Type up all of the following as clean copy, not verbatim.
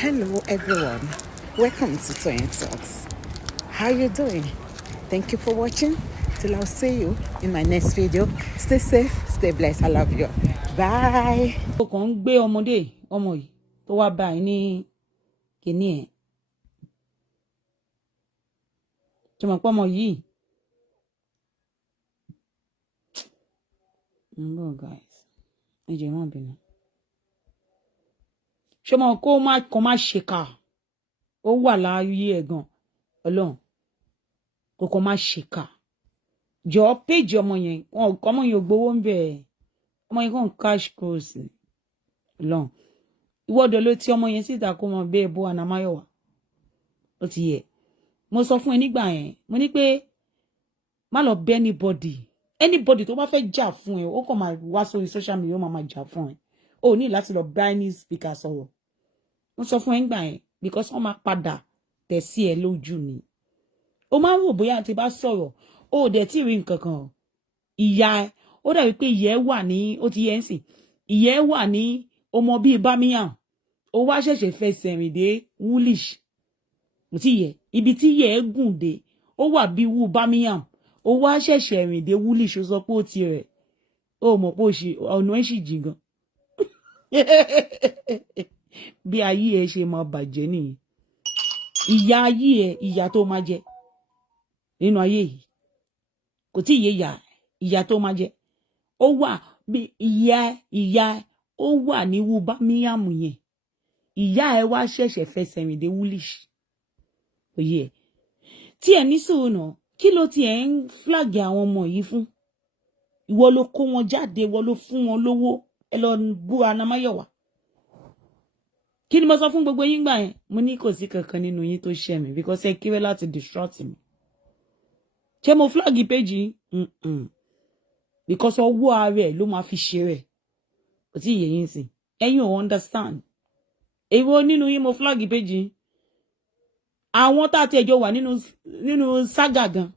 Hello everyone, welcome to Toyeen Talks. How you doing? Thank you for watching. Till I'll see you in my next video. Stay safe, stay blessed. I love you. Bye. Ó kàn ń gbé ọmọdé ọmọ yìí tó wá bá ẹ ní kíní ẹ̀ tó mọ̀ pé ọmọ yìí guys ẹ jẹ́ má bínú ṣé mo kó má kàn má ṣèkà ó wà láàyè ẹ̀ gan ọlọ́run kò kàn má ṣèkà jọ péjì ọmọ yẹn ọmọ yẹn ò gbowó ń bẹ̀ ọmọ yẹn kàn cash cruise ọlọ́run ìwọ́dọ̀ ló ti ọmọ yẹn síta kó mọ bẹ́ẹ̀ bó Anamáyọ̀wá ó ti yẹ mo sọ fún ẹ nígbà yẹn mo ní pé má lọ bẹ anybody tó bá fẹ́ jà fún ẹ ó kàn máa wá sórí social media ó máa jà fún ẹ ó ní láti lọ bá any speaker sọ̀rọ̀ mo sọ fún ẹ nígbà yẹn because wọ́n máa padà tẹ̀ sí ẹ lójú ni ó máa ń wò bóyá àti bá sọ̀rọ̀ ó dẹ̀ tí rí nǹkan kan ìyá ẹ ó dàbí pé ìyá ẹ wà ní ó ti yẹ ń sìn ìyá ẹ wà ní ọmọ bíi Birmingham ó wá ṣẹ̀ṣẹ̀ fẹsẹ̀ rìn dé Woolwich kò tí yẹ ibi tí yẹ ẹ gùn dé ó wà bí wú Birmingham ó wá ṣẹ̀ṣẹ̀ rìn dé Woolwich ó sọ pé ó ti rẹ̀ ó mọ̀ pé ó ṣe ọ̀nà ẹ̀ sì jìn gan bí ayé ẹ ṣe máa bàjẹ́ nìyẹn ìyá ayé ẹ ìyá tó máa jẹ nínú ayé yìí kò tí ì yé ìyá tó máa jẹ ó wà bí ìyá ó wà ní wú Birmingham yẹn ìyá ẹ wá ṣẹ̀ṣẹ̀ fẹsẹ̀ rìn dé Woolwich òye ẹ tí ẹ ní sùúrù náà kí ló ti ẹ ń flag àwọn ọmọ yìí fún ìwọ ló kó wọn jáde ìwọ ló fún wọn lówó ẹ lọ bú Anamáyọ̀wá kí ni mo sọ fún gbogbo yín gbà yẹn mo ní kò sí kankan nínú yín tó ṣẹ̀ mí because ẹ kéré láti distract mi ṣé mo flag page yín because ọwọ́ ara ẹ̀ ló máa fi ṣe rẹ̀ kò tí ì yé yín sí ẹ̀yin ò understand èwo nínú yín mo flag page yín àwọn tá a ti ẹjọ́ wà nínú saga gan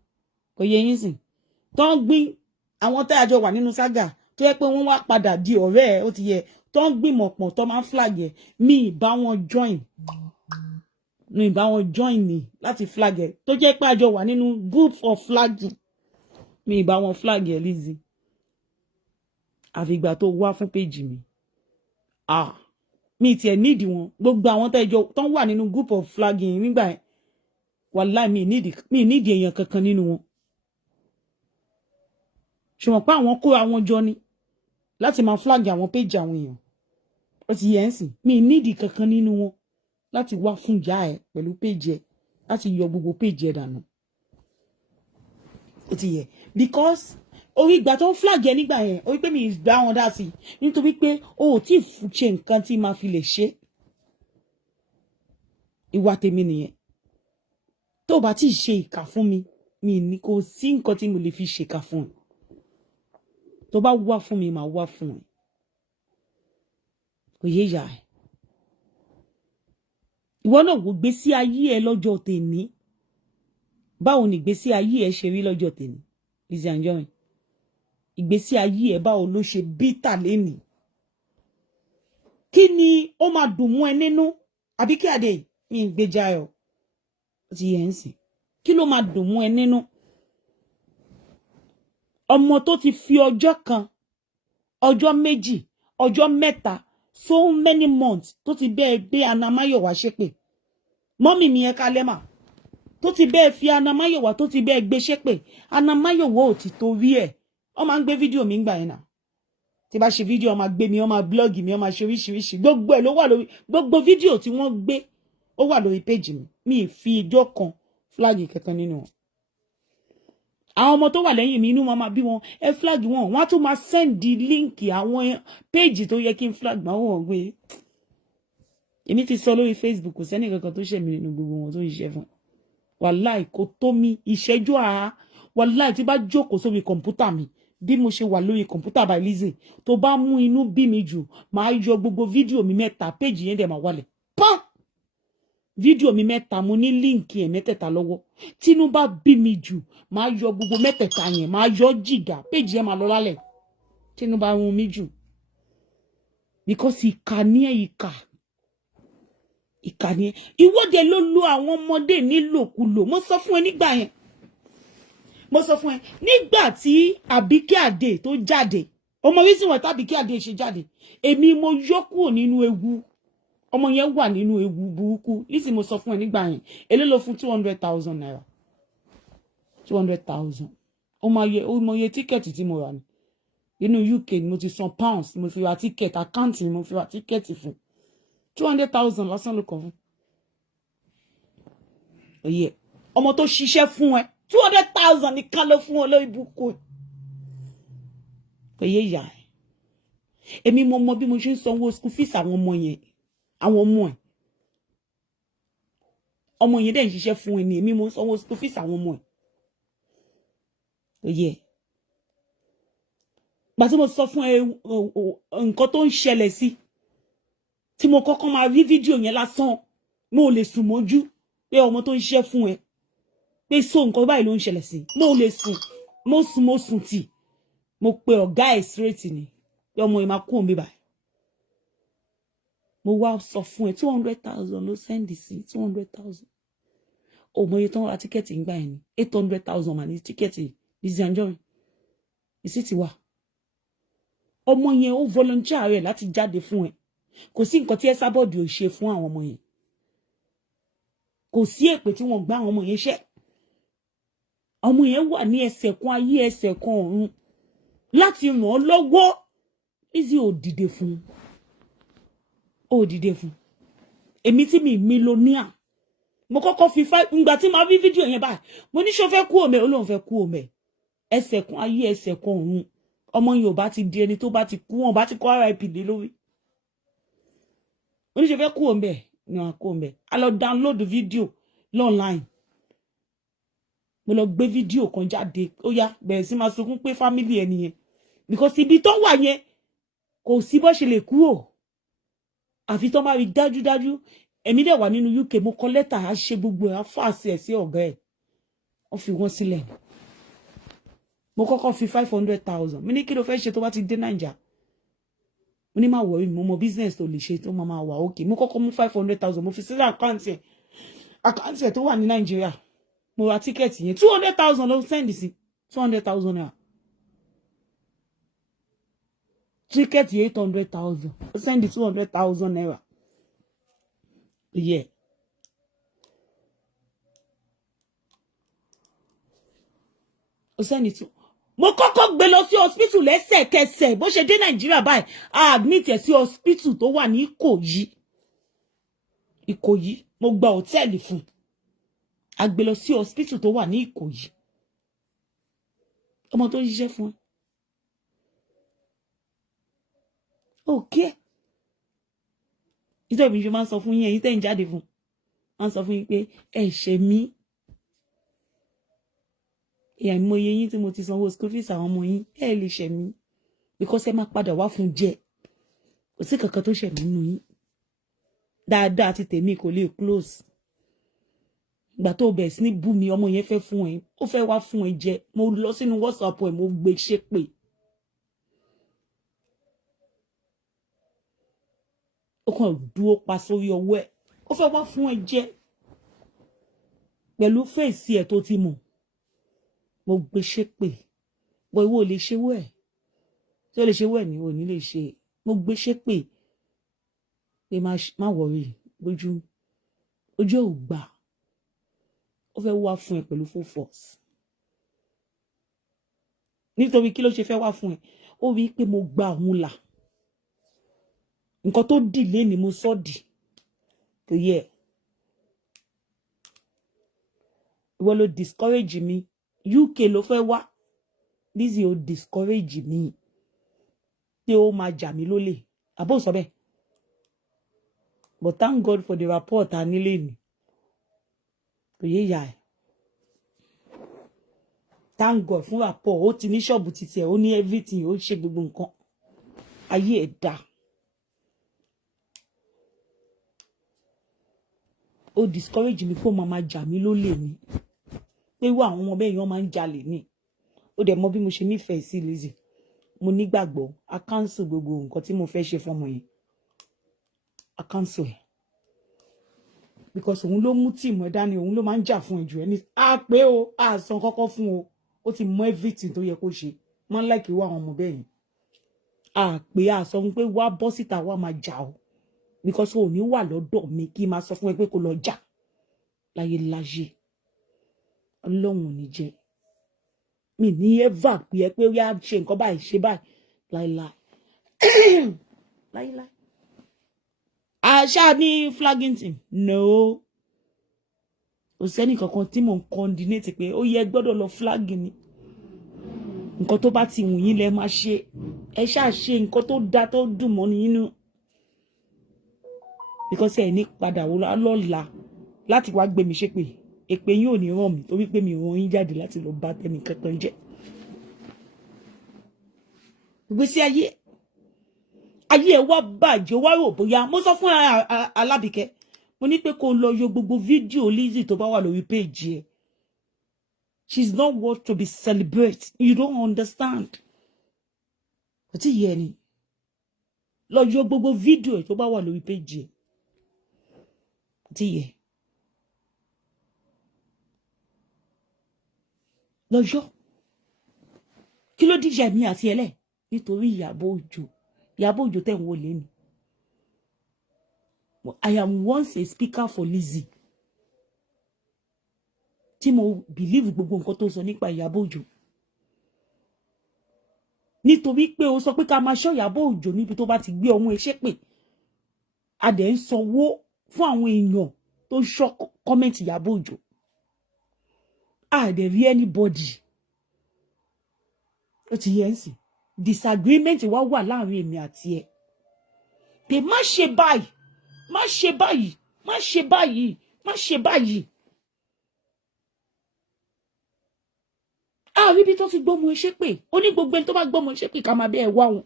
kò yé yín sìn tó ń gbìn àwọn tá a jọ wà nínú saga tó yẹ pé wọ́n wá padà di ọ̀rẹ́ ẹ̀ ó ti yẹ tó ń gbìmọ̀ pọ̀ tó máa ń flag ẹ̀ mi ìbá wọn join ni láti flag ẹ̀ tó jẹ́ pé a jọ wà nínú group of flagging mi ìbá wọn flag ẹ̀ Lizzy àfìgbà tó wá fún page mi mi tiẹ̀ nídìí wọn gbogbo àwọn tó ń wà nínú group of flagging nígbà yẹn wàláì mi nídìí èèyàn kankan nínú wọn ṣùgbọ́n pé àwọn kóra wọn jọ ni láti máa flag àwọn page àwọn èèyàn ó ti yẹ ń sìn mi nídìí kankan nínú wọn láti wá fún ìyá ẹ pẹ̀lú page ẹ láti yọ gbogbo page ẹ dànù ó ti yẹ because orí ìgbà tó ń flag ẹ nígbà yẹn orí pé mi gbá wọn dá sí nítorí pé o ò tí ì ṣe nǹkan tí máa fi lè ṣe ìwà tèmi nìyẹn tó bá ti ṣe ìkà fún mi ní kò sí nǹkan tí mo lè fi ṣèkà fún ẹ tó bá wá fún mi máa wá fún ẹ kò yé ìyá ẹ ìwọ náà wò gbésí ayé ẹ lọ́jọ́ tèmi báwo ni ìgbésí ayé ẹ ṣe rí lọ́jọ́ tèmi Lizzy Anjorin ìgbésí ayé ẹ báwo ló ṣe bítà lénìí kí ni ó máa dùn mú ẹ nínú àbí kí adé mi ń gbèjà ẹ ó ti yẹ ń sìn kí ló máa dùn mú ẹ nínú ọmọ tó ti fi ọjọ́ kan ọjọ́ méjì ọjọ́ mẹ́ta so many months tó ti bẹ́ẹ̀ gbé Anamáyọ̀wá ṣépè mọ́mì mi ẹ kalẹ́ mà tó ti bẹ́ẹ̀ fi Anamáyọ̀wá tó ti bẹ́ẹ̀ gbé ṣépè Anamáyọ̀wá ò ti torí ẹ̀ ó máa ń gbé fídíò mi gbà yẹn náà tí bá ṣe fídíò ó máa gbé mi ó máa blog mi ó máa ṣe oríṣiríṣi gbogbo ẹ̀ ló wà lórí gbogbo fídíò tí wọ́n gbé ó wà lórí page mi fi ijọ́ kan flag kankan nínú wọn àwọn ọmọ tó wà lẹ́yìn mi inú wọn máa bí wọn ẹ flag wọn wọ́n á tún máa send líǹkì àwọn page tó yẹ kí n flag máa wọ̀ gbé èmi ti sọ lórí Facebook kò sẹ́ni kankan tó ṣẹ̀ mí nínú gbogbo wọn tó ń ṣiṣẹ́ fún wàláì kò tó mi ìṣẹ́jú àá wàláì tí bá jókòó sórí kọ̀ǹpútà mi bí mo ṣe wà lórí kọ̀ǹpútà by Lizzy tó bá mú inú bí mi jù máa yọ gbogbo fídíò mi mẹ́ta page yẹn dẹ̀ máa wálẹ̀ pọ́n fídíò mi mẹ́ta mo ní líǹkì ẹ̀ mẹ́tẹ̀ẹ̀ta lọ́wọ́ tínú bá bí mi jù máa yọ gbogbo mẹ́tẹ̀ẹ̀ta yẹn máa yọ jìgà page yẹn máa lọ lálẹ̀ tínú bá rún mi jù because ìkà ní ẹ̀ ìkà ìkànnì ìwọ́de ló lo àwọn ọmọdé nílòkulò mo sọ fún ẹ nígbà yẹn mo sọ fún ẹ nígbà tí Àbíkẹ́ Àdè tó jáde ọmọ reason why Àbíkẹ́ Àdè ṣe jáde èmi mo yọ kúrò nínú ewu ọmọ yẹn wà nínú ewu burúkú lísì mo sọ fún ẹ nígbà yẹn èlé ló fún 200,000 naira 200,000 ó mọ iye tíkẹ́ẹ̀tì tí mo rà ní inú UK ni mo ti san pounds mo fi ra tíkẹ́ẹ̀tì àkáǹtì mo fi ra tíkẹ́ẹ̀tì fún 200,000 lásán ló kàn fún òye ọmọ tó ṣiṣẹ́ fún ẹ 200,000 nìkan ló fún ọ lórí ibùkún òye ìyá ẹ èmi mo mọ bí mo ṣe ń sanwó school fees àwọn ọmọ yẹn àwọn ọmọ yẹn dẹ̀ ń ṣiṣẹ́ fún ẹ ní èmi mo ń sanwó school fees àwọn ọmọ ẹ òye gbà tí mo sọ fún ẹ nǹkan tó ń ṣẹlẹ̀ sí tí mo kọ́kọ́ máa rí fídíò yẹn lásán mo lè sùn mọ́jú pé ọmọ tó ń ṣiṣẹ́ fún ẹ pé so nǹkan báyìí ló ń ṣẹlẹ̀ sí mo lè sùn mo sùn tì mo pe ọ̀gá ẹ̀ straight ni pé ọmọ yẹn máa kú òun bíbá mo wá sọ fún ẹ 200,000 ló sẹ́ndì sí 200,000 ọmọ yẹn tó ń ra tíkẹ́ẹ̀tì ń gbà yẹn ni 800,000 mà ní tíkẹ́ẹ̀tì Lizzy Anjorin ìsì ti wà ọmọ yẹn ó volunteer rẹ̀ láti jáde fún ẹ kò sí nǹkan tí Esabod ò ṣe fún àwọn ọmọ yẹn kò sí èpè tí wọ́n gbá àwọn ọmọ yẹn ṣẹ́ ọmọ yẹn wà ní ẹsẹ̀ kan ayé ẹsẹ̀ kan ọ̀run láti ràn ọ́ lọ́wọ́ Lizzy ò dìde fún èmi tí mi mílíọ̀nìà mo kọ́kọ́ fi ìgbà tí màá rí fídíò yẹn báyìí mo ní ṣó fẹ́ kú òmẹ Ọlọ́run fẹ́ kú òmẹ ẹsẹ̀ kan ayé ẹsẹ̀ kan ọ̀run ọmọ Yorùbá ti di ẹni tó bá ti kú wọn bá ti kọ́ RIP lé lórí mo ní ṣó fẹ́ kú òmẹ ni wọn kú òmẹ a lọ download fídíò online mo lọ gbé fídíò kan jáde ó yá bẹ̀rẹ̀ sí máa sunkún pé fámìlì ẹni yẹn because ibi tó wà yẹn kò sí bó ṣe lè kúrò àfi tó máa rí dájúdájú èmi dẹ̀ wà nínú UK mo kọ lẹ́tà á ṣe gbogbo ẹ̀ á fàṣẹ ẹ̀ sí ọ̀gá ẹ̀ wọ́n fi wọ́n sílẹ̀ mo kọ́kọ́ fi 500,000 mi ní kí ló fẹ́ ṣe tó bá ti dé Naija mo ní máa wọ̀rí mo mọ business tó lè ṣe tó máa wà okay mo kọ́kọ́ mú 500,000 mo fi sílẹ̀ àkáǹtì ẹ̀ tó wà ní Nàìjíríà mo ra tíkẹ́ẹ̀tì yẹn 200,000 ló send sí 200,000 naira tíkẹ́ẹ̀tì 800,000 ó send 200,000 naira yeah. ó send it mo kọ́kọ́ gbé lọ sí hospital lẹ́sẹ̀kẹsẹ̀ bó ṣe dé Nàìjíríà báyìí a admit ẹ̀ sí hospital tó wà ní Ìkòyí mo gba hòtẹ́ẹ̀lì fún a gbé lọ sí hospital tó wà ní Ìkòyí ọmọ tó ń ṣiṣẹ́ fún ẹ okay ìtọ́ ìbí fi máa ń sọ fún yín ẹ̀yin tẹ́ ń jáde fún máa ń sọ fún yín pé ẹ ṣe mí ìyá ìmọye yín tí mo ti sanwó school fees àwọn ọmọ yín ẹ lè ṣe mí because ẹ máa padà wá fún jẹ kò sí kankan tó ṣe mí nínú yín dáadáa ti tèmi kò lè close ìgbà tó bẹ̀ sí ní bú mi ọmọ yẹn fẹ́ fún ẹ ó fẹ́ wá fún ẹ jẹ mo lọ sínú WhatsApp ẹ mo gbé ṣépè ó kàn dúró pa sórí ọwọ́ ẹ̀ ó fẹ́ wá fún ẹ jẹ pẹ̀lú fèsì ẹ̀ tó ti mọ̀ mo gbé ṣépè bọ́ ìwọ ò lè ṣe wọ́ ẹ̀ tí ó lè ṣe wọ́ ẹ̀ ní ò ní lè ṣe mo gbé ṣépè pé má wọ̀rí ojú ò gbà ó fẹ́ wá fún ẹ pẹ̀lú full force nítorí kí ló ṣe fẹ́ wá fún ẹ ó rí pé mo gba òun là nǹkan tó dì lé ni mo sọ dì kò yẹ ìwọ ló discourage mi UK ló fẹ́ wá Lizzy ó discourage mi pé ó máa jà mí lólè àbó sọ bẹ́ẹ̀ but thank God for the rapport a nílé ni kò yé ìyá ẹ̀ thank God fún rapport ó ti ní ṣọ́ọ̀bù títí ẹ̀ ó ní everything ó ṣe gbogbo nǹkan ayé ẹ̀ dáa. ó discourage mi pé ó máa jà mí lólè ni pé wá àwọn ọmọ bẹ́ẹ̀ yẹn máa ń jalè ni ó dẹ̀ mọ̀ bí mo ṣe nífẹ̀ẹ́ sí Lizzy mo nígbàgbọ́ a cancel gbogbo nǹkan tí mo fẹ́ ṣe fọ́mọ yẹn a cancel ẹ̀ because òun ló mú tíìmù ẹ dání, òun ló máa ń jà fún ẹ jù ẹ ní a pé o a san kọ́kọ́ fún o, ó ti mọ everything tó yẹ kó ṣe. Máa ń like irú àwọn ọmọ bẹ́ẹ̀ yẹn. A pé a sọ fún pé wá bọ́ síta wá máa jà o, because o ní wà lọ́dọ̀ mi kí máa sọ fún ẹ pé kó lọ jà láyé láyé. Ọlọ́run ò ní jẹ́. Mi ní ever pé ẹ pé ó yá ṣe nǹkan báyìí ṣe báyìí láíláí. Láíláí. Àṣà ní flagging team. No. Kò sẹ́ni kankan tí mò ń coordinate pé ó yẹ gbọ́dọ̀ lọ flagging ni. Nǹkan tó bá ti wù yín lẹ máa ṣe. Ẹ ṣáà ṣe nǹkan tó dá tó dùn mọ́ nínú. Because ẹ ní padà wò lọ́la láti wá gbé mi ṣépè. Èpè yín ò ní ràn mí torí pé mi ò rán yín jáde láti lọ bá tẹnì kankan jẹ́. Ìgbésí ayé ẹ wá bàjẹ́ wá rò bóyá mo sọ fún Alábìkẹ́ mo ní pé kó lọ yọ gbogbo fídíò Lizzy tó bá wà lórí page ẹ. She's not worth to be celebrated. You don't understand. Kò tí yẹ ni. Lọ yọ gbogbo fídíò ẹ tó bá wà lórí page ẹ. Kò tí yẹ. Lọ yọ. Kí ló díjà mi àti ẹlẹ́? Nítorí Ìyábọ̀ Òjó. Ìyábọ̀ Òjó tẹ̀ ń wò lé mi. I am once a speaker for Lizzy. Tí mo believe gbogbo nǹkan tó sọ nípa Ìyábọ̀ Òjó. Nítorí pé ó sọ pé ká máa ṣọ́ Ìyábọ̀ Òjó níbi tó bá ti gbé ọmọ ẹ ṣépè. A dẹ̀ ń sanwó fún àwọn èèyàn tó ṣọ́ comment Ìyábọ̀ Òjó. A dẹ̀ rí anybody. Ó ti yẹ ń sìn. Disagreement wá wà láàrin èmi àti ẹ. Pé má ṣe báyìí, má ṣe báyìí, má ṣe báyìí, má ṣe báyìí. A rí bí tó ti gbọ́mọ ẹ ṣépè. Ó ní gbogbo ẹni tó bá gbọ́mọ ẹ ṣépè ká máa bẹ́ẹ̀ wá wọn.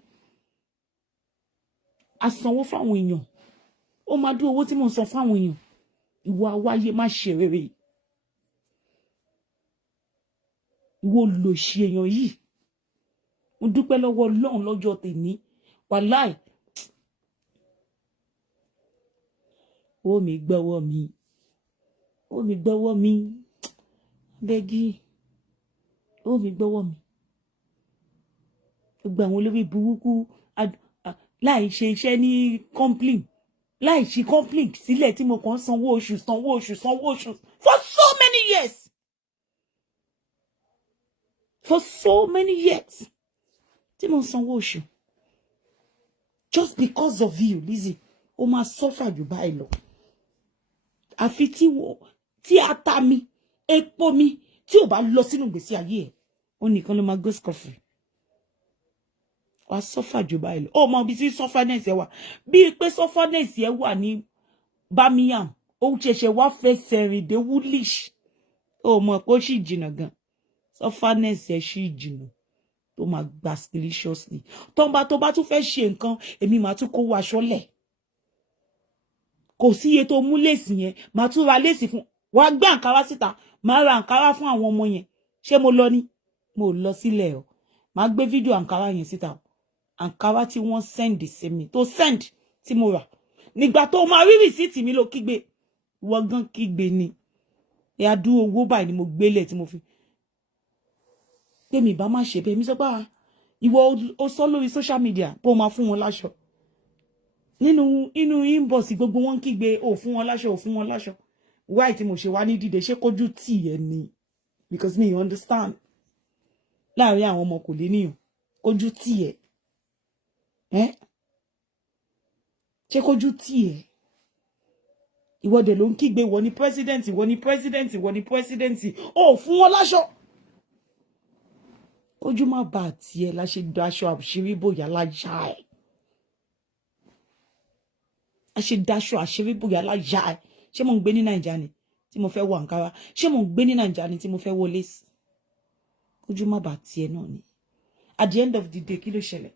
A sanwó fáwọn èèyàn. Ó máa dún owó tí mò ń san fáwọn èèyàn. Ìwọ awáyé má ṣe rere. Ìwọ olòṣì èèyàn yìí. Mo dúpẹ́ lọ́wọ́ Ọlọ́run lọ́jọ́ tèmi. Wàláì. Ó mi gbọ́wọ́ mi. Ó mi gbọ́wọ́ mi. Bẹ́gí. Ó mi gbọ́wọ́ mi. Gbogbo àwọn olórí burúkú láì ṣe iṣẹ́ ní complain. Láì ṣe complain sílẹ̀ tí mo kàn sanwó oṣù for so many years. For so many years. Tí mo sanwó oṣù. Just because of you, Lizzy. Ó máa suffer jù báyìí lọ. Àfi tí ata mi, epo mi, tí ò bá lọ sínú ìgbésí ayé ẹ̀. Ó nìkan ló máa go scot-free. Wàá suffer jù báyìí lọ. Ó mọ ibi tí sufferness ẹ wà. Bí pé sufferness ẹ wà ní Birmingham. Ó ṣẹ̀ṣẹ̀ wá fẹsẹ̀ rìn dé Woolwich. Ó mọ̀ pé ó sì jìnnà gan. Sufferness ẹ sì jìnnà. Tó máa gbà deliciously. Tó bá tún fẹ́ ṣe nǹkan, èmi máa tún kó wọ aṣọ lẹ̀. Kò sí iye tó mú léèsì yẹn, máa tún ra léèsì fún. Wá gbé àǹkárá síta, máa ra àǹkárá fún àwọn ọmọ yẹn. Ṣé mo lọ ní? Mo lọ sílẹ̀ o. Máa gbé fídíò àǹkárá yẹn síta o. Àǹkárá tí wọ́n send sí mi, tó send tí mo rà. Nígbà tó máa rí rìsíìtì mi ló kígbe. Wọ́n gan kígbe ni. Ẹ adú owó báyìí ni mo gbélé tí mo fi. Tèmi bá má ṣe bẹ́ẹ̀ mi sọ pé ìwọ ó sọ lórí social media pé ó máa fún wọn láṣọ. Nínú inbox gbogbo wọn kígbe ó fún wọn láṣọ, ó fún wọn láṣọ. Why tí mo ṣe wá ní dìde ṣé kójú tì ẹ ni? Because me understand. Láàrin àwọn ọmọ kò lè níyàn. Kójú tì ẹ. Ṣé kójú tì ẹ? Ìwọ dẹ̀ ló ń kígbe wọ ní president, wọ ní president, wọ ní president. Ó fún wọn láṣọ. Ojú má bà tiẹ̀ la ṣe daṣọ àṣírí bòyá láyà ẹ̀. A ṣe daṣọ àṣírí bòyá láyà ẹ̀. Ṣé mo ń gbé ní Nàìjíríà ni tí mo fẹ́ wọ àǹkárá? Ṣé mo ń gbé ní Nàìjíríà ni tí mo fẹ́ wọ lace? Ojú má bà tiẹ̀ náà ni. At the end of the day kí ló ṣẹlẹ̀?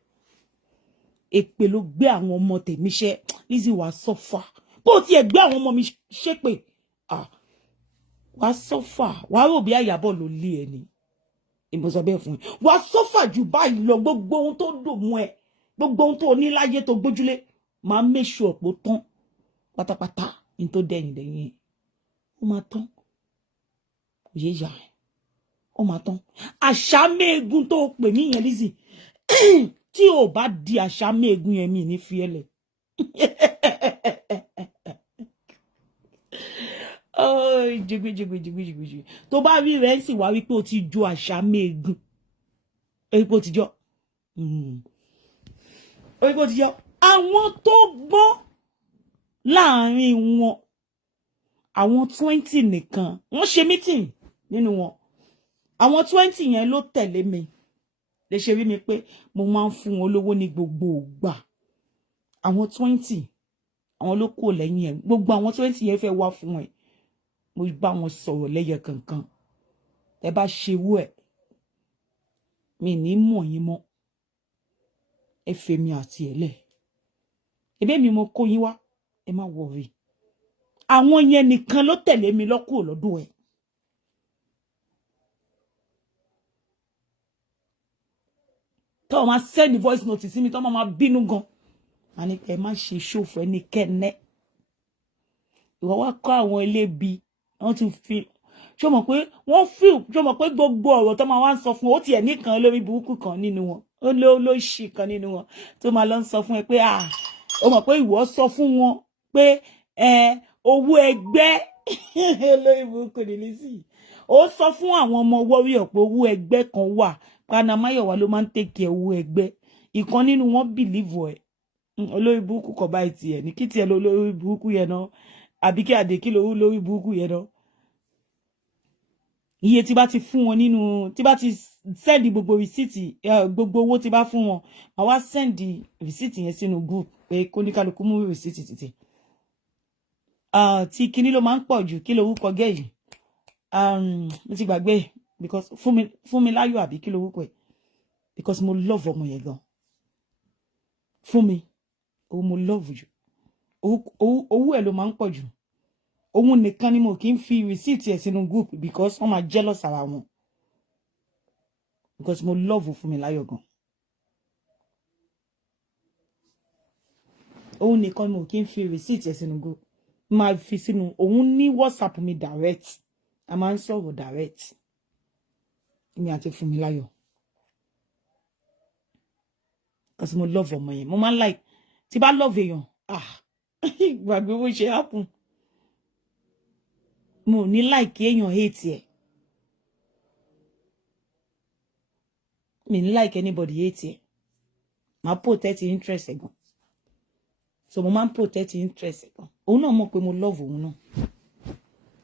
Èpè ló gbé àwọn ọmọ tèmi ṣẹ́. Lizzy wá suffer. Bó tiẹ̀ gbé àwọn ọmọ mi ṣépè. Wá suffer. Wá rò bí Ìyábọ̀ ló lé ẹ ni. Ìbọ̀sọ̀ bẹ́ẹ̀ fún ẹ. Wà sọ́fà jù báyìí lọ gbogbo ohun tó dùn mọ́ ẹ. Gbogbo ohun tó ní láyé tó gbójúlé. Máa make sure pé ó tán pátápátá ní tó dẹ̀yìn lẹ́yìn ẹ̀. ó máa tán kò yé yà ẹ́ ó máa tán àṣà méegun tó pè mí yẹn Lizzy tí ò bá di àṣà méegun yẹn mi ní fi ẹlẹ̀ jìgbìjìgbìjìgbìjìgbì tó bá rí rẹ̀ sì wá wípé o ti jo àṣà méegun epo ti jọ epo ti jọ àwọn tó gbọ́ láàrin wọn àwọn 20 nìkan wọ́n ṣe meeting nínú wọn àwọn 20 yẹn ló tẹ̀lé mi lè ṣe rí mi pé mo máa ń fún wọn lówó ní gbogbo ìgbà àwọn 20 àwọn ló kò lẹ́yìn ẹ̀ gbogbo àwọn 20 yẹn fẹ́ wá fún ẹ mo bá wọn sọ̀rọ̀ lẹ́yẹ kankan ẹ bá ṣe wú ẹ̀ mi ní mọ̀ yín mọ́ ẹ fẹ́ mi àti ẹ̀ lẹ̀ ẹbẹ́ mi mo kó yín wá ẹ má worry àwọn yẹn nìkan ló tẹ̀lé mi lọ́kù lọ́dún ẹ̀ tó máa send voice note sí mi tó máa bínú gan a ní ẹ má ṣe ṣòfò ẹnikẹ́ni ìwọ wá kọ́ àwọn elébi wọ́n ti fi ṣó mọ̀ pé wọ́n feel ṣó mọ̀ pé gbogbo ọ̀rọ̀ tó máa wá ń sọ fún ó tiẹ̀ nìkan lórí burúkú kan nínú wọn ó lóṣì kan nínú wọn tó máa lọ ń sọ fún ẹ pé ó mọ̀ pé ìwọ sọ fún wọn pé owó ẹgbẹ́ lórí burúkú ní Lizzy ó sọ fún àwọn ọmọ warrior pé owó ẹgbẹ́ kan wà Panamayowa ló máa ń tèkè owó ẹgbẹ́ ìkan nínú wọn bìlíìfù ẹ̀ olórí burúkú kọ̀ báyìí tiẹ̀ ní kí tiẹ̀ lórí burúkú yẹn náà àbí kí àdè kí lórí burúkú yẹn náà iye tí bá ti fún wọn nínú tí bá ti send gbogbo rìsíìtì gbogbo owó tí bá fún wọn màá wá send rìsíìtì yẹn sínú group pé kóníkálukú mú rìsíìtì títì tí kinní ló máa ń pọ̀ jù kí lórúkọ gẹ́ yìí mo ti gbàgbé because fún mi láyọ̀ àbí kí lórúkọ ẹ̀ because mo love ọmọ yẹn gan fún mi mo love jù owó ẹ̀ ló máa ń pọ̀ jù òun nìkan ni mo kì í fi receipt ẹ̀ sínú group because wọ́n máa jealous ara wọn because mo love fún mi láyọ̀ gan òun nìkan ni mo kì í fi receipt ẹ̀ sínú group máa fi sínú òun ní WhatsApp mi direct a máa ń sọ̀rọ̀ direct èmi àti fún mi láyọ̀ because mo love ọmọ yẹn mo máa ń like tí bá love èèyàn gbàgbé bó ṣe happen mo ní like èèyàn hate ẹ mi ní like anybody hate ẹ máa protect interest ẹ gan so mo máa ń protect interest ẹ gan òun náà mọ̀ pé mo love òun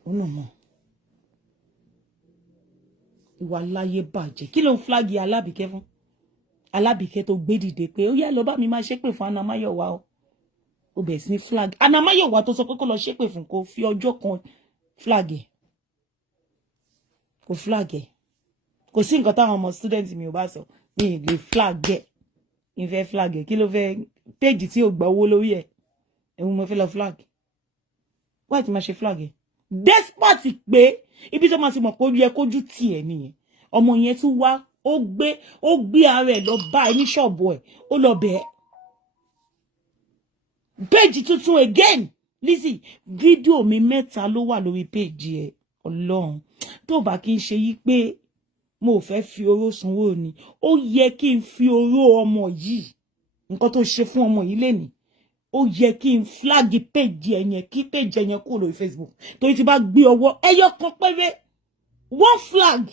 náà mọ̀ ìwà láyé bàjẹ́ kí ló ń flag Alábìkẹ́ fún Alábìkẹ́ tó gbé dìde pé ó yá lọ bá mi máa ṣépè fún Anamáyọ̀wá ó bẹ̀rẹ̀ sí ní flag Anamáyọ̀wá tó sọ pé kó lọ ṣépè fún kó fi ọjọ́ kan flag ẹ̀ kò flag ẹ̀ kò sí nǹkan táwọn ọmọ student mi ò bá sọ mi lè flag ẹ̀ ìfẹ́ flag ẹ̀ kí ló fẹ́ page tí ò gbà owó lórí ẹ̀ ẹ̀hún mo fẹ́ lọ flag why ti máa ṣe flag ẹ̀ despite pé ibi tó máa ti mọ̀ pé ó yẹ kójú tì ẹ̀ nìyẹn ọmọ yẹn tún wá ó gbé ara ẹ̀ lọ bá ẹ ní ṣọ́ọ̀bù ẹ̀ ó lọ bẹ̀ ẹ́ page tuntun again Lizzy fídíò mi 3 ló wà lórí page ẹ̀ Ọlọ́run tó bá kí n ṣe yí pé mo fẹ́ fi oró sanwó ni ó yẹ kí n fi oró ọmọ yìí nǹkan tó ṣe fún ọmọ yìí lénìí ó yẹ kí n flag page ẹ̀ yẹn kí page ẹ̀ yẹn kúrò lórí Facebook torí tí bá gbé ọwọ́ ẹyọ kan péré one flag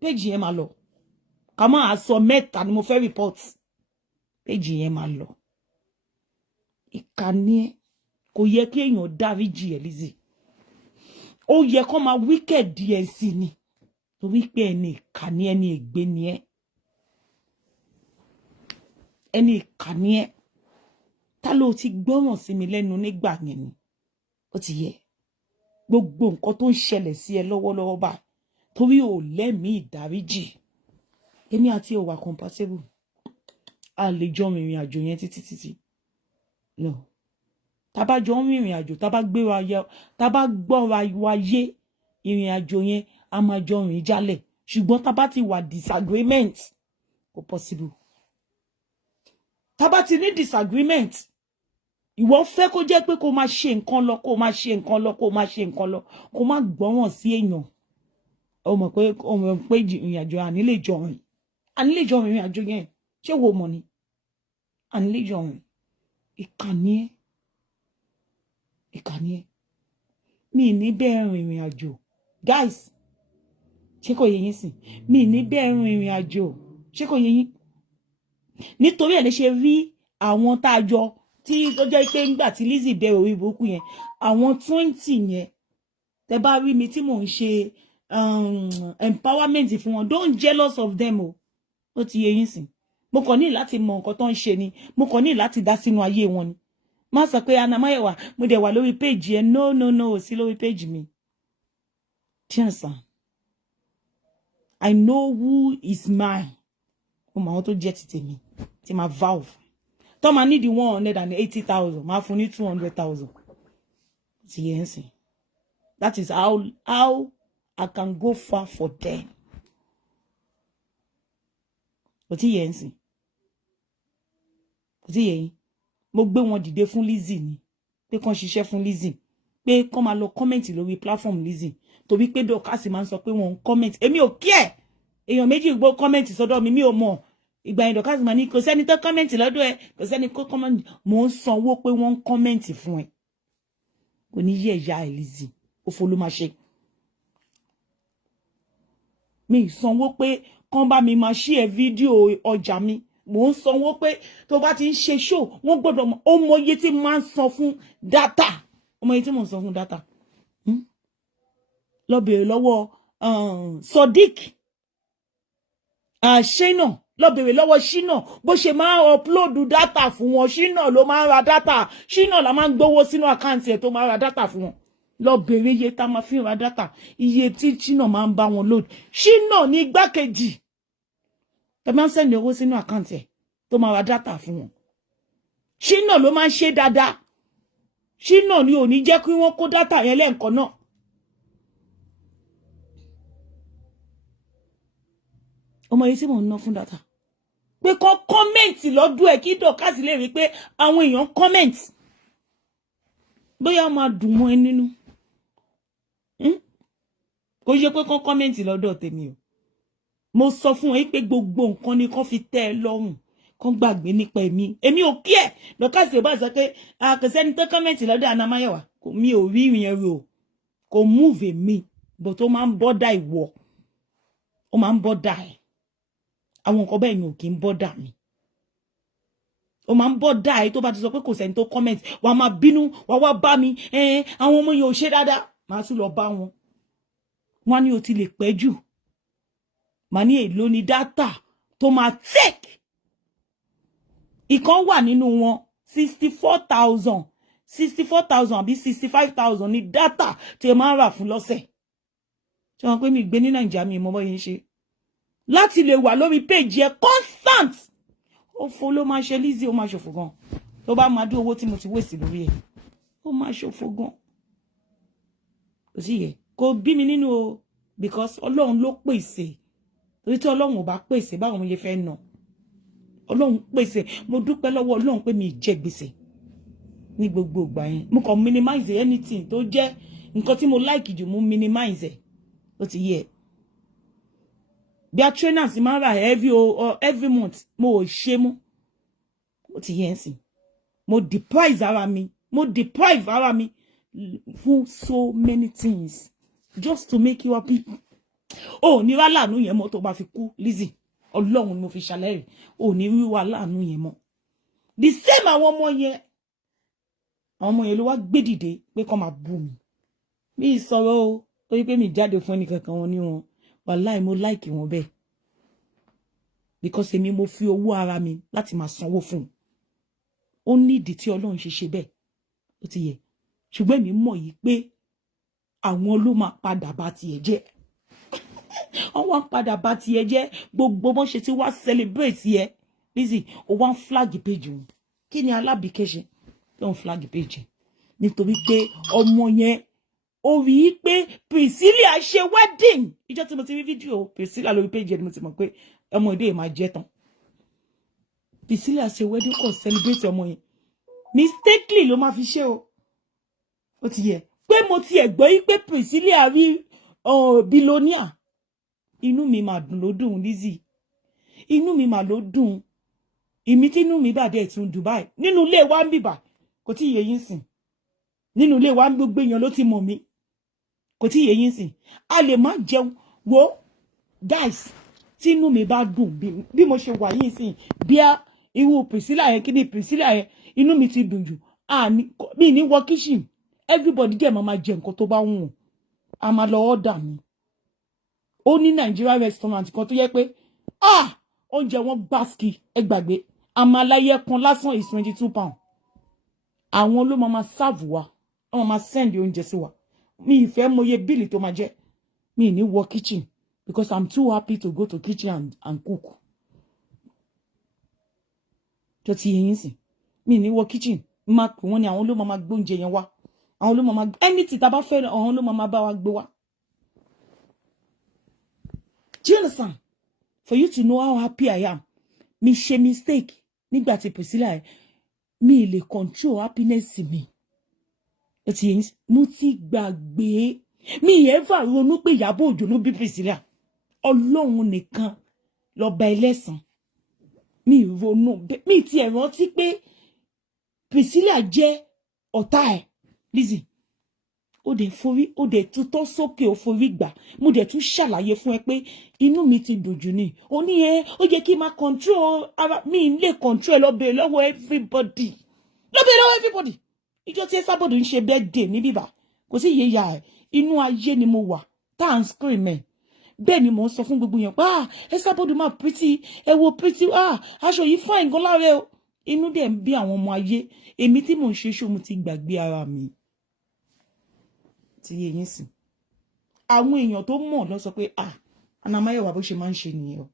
page yẹn máa lọ ká máa sọ 3 ni mo fẹ́ report page yẹn máa lọ ìkànnì ẹ̀ kò yẹ kí èèyàn dáríjì ẹ̀ Lizzy ó yẹ kó máa wicked díẹ̀ sí ni torí pé ẹni ìkànnì ẹni ègbé ni ẹ́ ẹni ìkànnì ẹ̀ ta ló ti gbọ́ràn sí mi lẹ́nu nígbà yẹn ni ó ti yẹ gbogbo nǹkan tó ń ṣẹlẹ̀ sí ẹ lọ́wọ́lọ́wọ́ báyìí torí ò lẹ́mìí ìdáríjì èmi àti ò wà compatible a lè jọ rìnrìn àjò yẹn títí no tá bá jọ rìnrìn àjò tá bá gbọ́ra wa yé ìrìn àjò yẹn a máa jọ rìn jálẹ̀ ṣùgbọ́n tá bá ti wà disagreement kò possible tá bá ti ní disagreement ìwọ fẹ́ kó jẹ́ pé kó máa ṣe nǹkan lọ kó máa ṣe nǹkan lọ kó máa ṣe nǹkan lọ kó má gbọ́ràn sí èèyàn ó mọ̀ pé ìrìnàjò ànílèjọ ìrìnàjò yẹn ṣé wo mọ̀ ni ànílèjọ rìn ìkànnì ẹ mi ní bẹ́ẹ̀ rìn ìrìnàjò guys ṣé kò yé yín sìn mi ní bẹ́ẹ̀ rìn ìrìnàjò ṣé kò yé yín nítorí ẹ̀ lè ṣe rí àwọn tá a jọ tí ó jẹ́ pé ńgbà tí Lizzy bẹ̀rẹ̀ orí burúkú yẹn àwọn 20 yẹn tẹ bá rí mi tí mò ń ṣe empowerment fún wọn don't jealous of them o ó ti yé yín sìn mo kàn ní láti mọ nǹkan tó ń ṣe ni mo kàn ní láti dá sínú ayé wọn ni má sọ pé Anna Mayowa mo dẹ̀ wà lórí page yẹn no sí lórí page mi tiẹ̀sán I know who is mine mo mọ àwọn tó jẹ́ ti tèmi tí máa valve tó máa need 180,000 máa fún ní 200,000 ti yẹn sìn that is how I can go far for them ó ti yẹn sìn ó ti yẹn mo gbé wọn dìde fún Lizzy ni pé kàn ṣiṣẹ́ fún Lizzy pé kàn máa lọ comment lórí platform Lizzy torí pé Dorcas máa ń sọ pé wọ́n ń comment èmi ò care èèyàn méjì gbọ́ comment sọ́dọ̀ mi ò mọ̀ ìgbà yẹn Dorcas máa ní kò sẹ́ni tó comment lọ́dọ̀ ẹ kò sẹ́ni kó comment mo ń sanwó pé wọ́n ń comment fún ẹ kò ní yẹ ìyá ẹ Lizzy òfò ló máa ṣe mi sanwó pé kàn bá mi máa share fídíò ọjà mi mo ń sanwó pé tó bá ti ń ṣe show wọ́n gbọ́dọ̀ mọ̀ ó mọ iye tí máa ń san fún data ó mọ iye tí mo ń san fún data lọ bèrè lọ́wọ́ Sodiq Shina lọ bèrè lọ́wọ́ Shina bó ṣe máa upload data fún wọn Shina ló máa ra data Shina la máa ń gbowó sínú àkáǹtì ẹ̀ tó máa ra data fún wọn lọ bèrè iye tá máa fi ra data iye tí Shina máa ń bá wọn load Shina ní igbákejì tẹ́ máa ń send owó sínú àkáǹtì ẹ̀ tó máa ra data fún wọn Shina ló máa ń ṣe dáadáa Shina ni ò ní jẹ́ kí wọ́n kó data yẹn lẹ́ẹ̀kan náà ọmọ yìí tí mò ń ná fún data pé kàn comment lọ́dún ẹ̀ kí Dorcas lè rí pé àwọn èèyàn comment bóyá máa dùn mọ́ ẹ nínú kò yẹ pé kàn comment lọ́dọ̀ tèmi o mo sọ fún ẹ pé gbogbo nǹkan ni kàn fi tẹ́ ẹ lọ́rùn kàn gbàgbé nípa èmi ò kí ẹ Dorcas ò bá sọ pé kò sẹ́ni tó comment lọ́dọ̀ Anna Mayowa mi ò rí ìyẹn rò kò move mi but ó máa ń bọ́dà ìwọ ó máa ń bọ́dà ẹ̀ àwọn nǹkan bẹ́ẹ̀ ni ò kí ń bọ́dà mi ó máa ń bọ́dà ẹ̀ tó bá ti sọ pé kò sẹ́ni tó comment wàá máa bínú wàá wá bá mi àwọn ọmọ yẹn ò ṣe dáadáa màá tún lọ bá wọn wọn ní o ti lè pẹ́ jù màá ní èlò ní dátà tó máa take ìkan wà nínú wọn 64,000 àbí 65,000 ní dátà tí ẹ máa ń rà fún lọ́sẹ̀ ṣé wọn pé mi gbé ní Nàìjíríà mi mọ bọ́ yẹn ṣe láti lè wà lórí page ẹ constant òfò ló máa ṣe Lizzy ó máa ṣòfò gan tó bá máa dún owó tí mo ti wéṣì lórí ẹ ó máa ṣòfò gan kò sí yẹ kò bí mi nínú o because Ọlọ́run ló pèsè torí tí Ọlọ́run ò bá pèsè báwo mo yẹ fẹ́ nà Ọlọ́run pèsè mo dúpẹ́ lọ́wọ́ Ọlọ́run pé mi jẹ gbèsè ní gbogbo ìgbà yẹn mo kàn minimize anything tó jẹ́ nǹkan tí mo like jù mo minimize ó ti yẹ bí a trainers máa ń ra every month mo ò ṣe mú ó ti yẹn sìn mo deprive ara mi fún so many things just to make you happy ó ní wá láàánú yẹn mọ́ tó bá fi kú Lizzy Ọlọ́run ni mo fi ṣàlẹ́rìí ó ní rí wá láàánú yẹn mọ́ the same àwọn ọmọ yẹn ló wá gbé dìde pé kó máa bú mi sọ̀rọ̀ o torí pé mi jáde fún ẹnì kankan wọn ní wọn wàláì mo like wọn bẹ́ẹ̀ because èmi mo fi owó ara mi láti máa sanwó fún ó ní ìdí tí Ọlọ́run ṣe bẹ́ẹ̀ ó ti yẹ ṣùgbọ́n èmi mọ̀ yìí pé àwọn ló máa padà bá tiẹ̀ jẹ́ wọ́n padà bá tiẹ̀ jẹ́ gbogbo bọ́n ṣe ti wá celebrate yẹ Lizzy ó wá ń flag page wọn kí ni Alábìkẹ́ ṣe tó ń flag page nítorí pé ọmọ yẹn ó rí i pé Priscilla ṣe wedding ìjọ tí mo ti rí fídíò Priscilla lórí page ẹni mo ti mọ̀ pé ọmọ ìdí máa jẹ́ tán Priscilla ṣe wedding kò celebrate ọmọ yẹn mistakenly ló máa fi ṣe o. Ó ti yẹ pé mo ti ẹ̀ gbọ́ yí pé Priscilla rí billionaire. Inú mi mà dùn ló dùn Lizzy. Inú mi mà ló dùn. Ìmí tí inú mi bá dé tún Dubai. Nínú ilé wa ń bíbà. Kò tí yé yín sìn. Nínú ilé wa ń gbogbo èèyàn ló ti mọ̀ mí. Kò tí yé yín sìn. A lè má jẹun. Wo guys, tí inú mi bá dùn bí mo ṣe wà yín sìn. Bí irú Priscilla yẹn, kí ni Priscilla yẹn, inú mi ti dùn jù. Mi ní wọ kitchen. Everybody dẹ̀ máa jẹ nǹkan tó bá wù wọ́n. A máa lọ order mi. Ó ní Nigeria restaurant kan tó yẹ pé oúnjẹ wọn gbáski ẹ gbàgbé. Àmàlà kan lásán is 22 pounds. Àwọn ló máa serve wa. Wọ́n máa send oúnjẹ sí wa. Mi ìfẹ́ mọye bíìlì tó máa jẹ. Mi ní wọ kitchen because I'm too happy to go to kitchen and cook. Tó ti yín sìn. Mi ní wọ kitchen. Ma pè wọ́n ní àwọn ló máa gbé oúnjẹ yẹn wá. Àwọn ló máa anything tá bá fẹ́ àwọn ló máa bá wa gbé wá. Do you understand? For you to know how happy I am. Mi ṣe mistake nígbà tí Priscilla mi lè control happiness mi. Ẹ ti yín mo ti gbàgbé. Mi ever ronú pé Ìyábọ̀ Òjó ló bí Priscilla. Ọlọ́run nìkan lọ́ba ẹlẹ́san. Mi ronú mi ti ẹ̀ rántí pé Priscilla jẹ́ ọ̀tá ẹ̀. Lizzy, ó dẹ̀ forí, ó dẹ̀ tutọ́ sókè ó forí gbà. Mo dẹ̀ tún ṣàlàyé fún ẹ pé inú mi ti dùn jù ni. Ó ní ó jẹ́ kí n máa control ara mi lè control lọ́bẹ̀ lọ́wọ́ everybody. Lọ́bẹ̀ lọ́wọ́ everybody. Ìjọ tí Esabod ń ṣe birthday ní bíbá. Kò sí yéya ẹ̀. Inú ayé ni mo wà. Tá ń scream ẹ̀. Bẹ́ẹ̀ ni mo sọ fún gbogbo yẹn pé Esabod máa pretty. Ẹ wo pretty. Aṣọ yìí fine gan láre o. Inú dẹ̀ ń bí àwọn ọmọ ayé. Èmi tí mò ń ṣe show mo ti gbàgbé ara mi. Ti yé yín sìn. Àwọn èèyàn tó mọ̀ lọ sọ pé Anamáyọ̀wá bó ṣe máa ń ṣe nìyẹn o.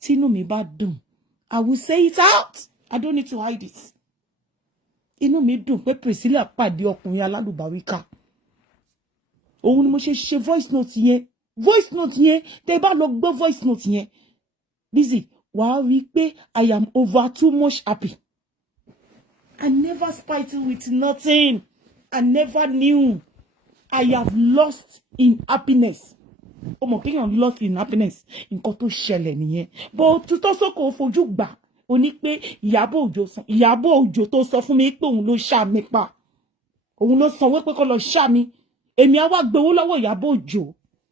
Tí inú mi bá dùn, I will say it out. I don't need to hide it. Inú mi dùn pé Priscilla pàdé ọkùnrin alálùbáríkà. Òun ni mo ṣe voice note yẹn. Voice note yẹn, tẹ́ bá lọ gbọ́ voice note yẹn. Lizzy, wàá rí pé I am over too much happy. I never spite with nothing. I never knew I have lost in happiness. Ó mọ̀ kéèyàn lost in happiness. Nǹkan tó ṣẹlẹ̀ nìyẹn. But tutọ́ sóko fojú gbà. Ó ní pé Ìyábọ̀ Òjó tó sọ fún mi pé òun ló ṣá mi pa. Òun ló sanwó pé kó lọ ṣá mi. Èmi á wá gbowó lọ́wọ́ Ìyábọ̀ Òjó.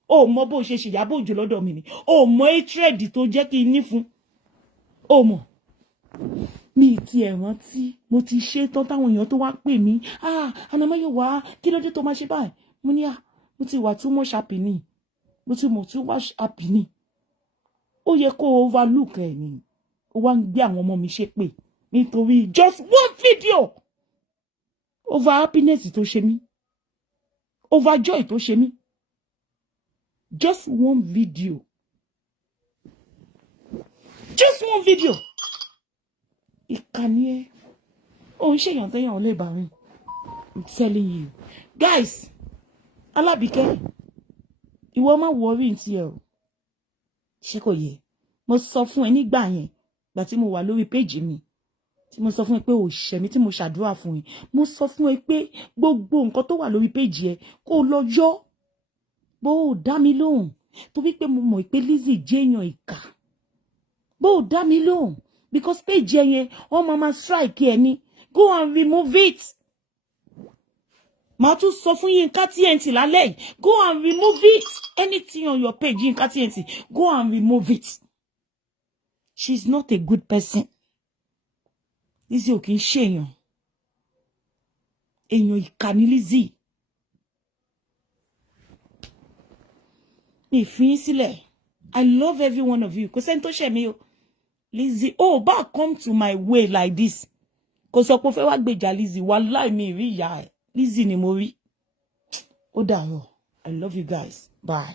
Ó mọ̀ bó ṣe ṣe Ìyábọ̀ Òjó lọ́dọ̀ mi ni. Ó mọ̀ hatred tó jẹ́ kí n ní fún. Ó mọ̀. Mi ti ẹ̀ rántí mo ti ṣe tán táwọn èèyàn tó wá pè mí Anamáyọ̀wá kí ló dé tó máa ṣe báyìí mo ní mo ti wà too much happy ni mo ti mọ̀ too much happy ni ó yẹ kó overlook ẹ̀ ni ó wá ń gbé àwọn ọmọ mi ṣépè nítorí just one video over happiness tó ṣe mí over joy tó ṣe mí just one video ìkànnì ẹ ó ń ṣèyàn téèyàn lè bá rìn. I'm telling you guys Alábìkẹ́ ìwọ má worry ntí ẹ o ṣé kò yẹ mo sọ fún ẹ nígbà yẹn gbà tí mo wà lórí péjì mi tí mo sọ fún ẹ pé o ṣẹ mi tí mo ṣàdúrà fún ẹ mo sọ fún ẹ pé gbogbo nǹkan tó wà lórí péjì ẹ kó lọ yọ bó o dá mi lóhùn torí pé mo mọ̀ pé Lizzy jẹ́yàn ìkà bó o dá mi lóhùn because page yẹn wọ́n máa strike ẹ ní go and remove it. Màá tún sọ fún Yinka TNT lálẹ́ yìí go and remove it anything on your page Yinka TNT go and remove it. She's not a good person. Lizzy ò kì í ṣèyàn èèyàn ìkà ni Lizzy. Ìfín sílẹ̀ I love every one of you kò sẹ́ni tó ṣẹ̀ mí o. Lizzy back come to my way like this kò sọ pé ó fẹ́ wá gbèjà Lizzy wàláhì mi rí ìyá ẹ̀ Lizzy ni mo rí ó dàárọ̀ I love you guys bye.